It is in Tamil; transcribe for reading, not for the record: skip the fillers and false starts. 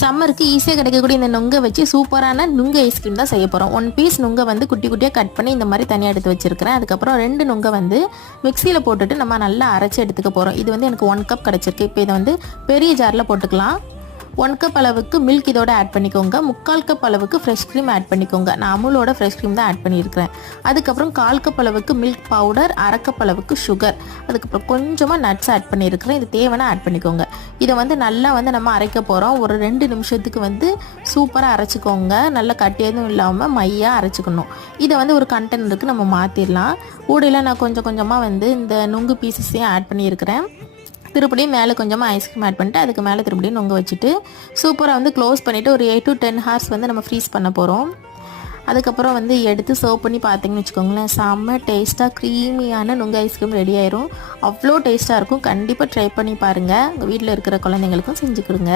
சம்மருக்கு ஈஸியாக கிடைக்கக்கூடிய இந்த நுங்கை வச்சு சூப்பரான நுங்கு ஐஸ்கிரீம் தான் செய்ய போகிறோம். 1 பீஸ் நுங்கை வந்து குட்டி குட்டியாக கட் பண்ணி இந்த மாதிரி தனியாக எடுத்து வச்சுருக்கிறேன். அதுக்கப்புறம் 2 நுங்கை வந்து மிக்சியில் போட்டுட்டு நம்ம நல்லா அரைச்சி எடுத்துக்க போகிறோம். இது வந்து எனக்கு 1 கப் கிடச்சிருக்கு. இப்போ இதை வந்து பெரிய ஜாரில் போட்டுக்கலாம். 1 கப் அளவுக்கு மில்க் இதோட ஆட் பண்ணிக்கோங்க. 3/4 கப் அளவுக்கு ஃப்ரெஷ் க்ரீம் ஆட் பண்ணிக்கோங்க. நான் அமுலோட ஃப்ரெஷ் க்ரீம் தான் ஆட் பண்ணியிருக்கிறேன். அதுக்கப்புறம் 1/4 கப் அளவுக்கு மில்க் பவுடர், 1/2 கப் அளவுக்கு சுகர், அதுக்கப்புறம் கொஞ்சமாக நட்ஸ் ஆட் பண்ணியிருக்கிறேன். இது தேவைன்னா ஆட் பண்ணிக்கோங்க. இதை வந்து நல்லா வந்து நம்ம அரைக்க போகிறோம். ஒரு 2 நிமிஷத்துக்கு வந்து சூப்பராக அரைச்சிக்கோங்க. நல்லா கட்டியதும் இல்லாமல் மையாக அரைச்சிக்கணும். இதை வந்து ஒரு கண்டெய்னருக்கு நம்ம மாற்றிடலாம். கூடையில் நான் கொஞ்சம் கொஞ்சமாக வந்து இந்த நுங்கு பீசஸையும் ஆட் பண்ணியிருக்கிறேன். திருப்படியும் மேலே கொஞ்சமாக ஐஸ்கிரீம் ஆட் பண்ணிட்டு அதுக்கு மேலே திருப்படியும் நுங்க வச்சுட்டு சூப்பராக வந்து க்ளோஸ் பண்ணிவிட்டு ஒரு 8 to 10 ஹார்ஸ் வந்து நம்ம ஃப்ரீஸ் பண்ண போகிறோம். அதுக்கப்புறம் வந்து எடுத்து சர்வ் பண்ணி பார்த்தீங்கன்னு வச்சுக்கோங்களேன், செம்ம டேஸ்ட்டாக க்ரீமியான நுங்கு ஐஸ்கிரீம் ரெடி ஆயிரும். அவ்வளோ டேஸ்ட்டாக இருக்கும். கண்டிப்பாக ட்ரை பண்ணி பாருங்கள். உங்கள் வீட்டில் இருக்கிற குழந்தைங்களுக்கும் செஞ்சு கொடுங்க.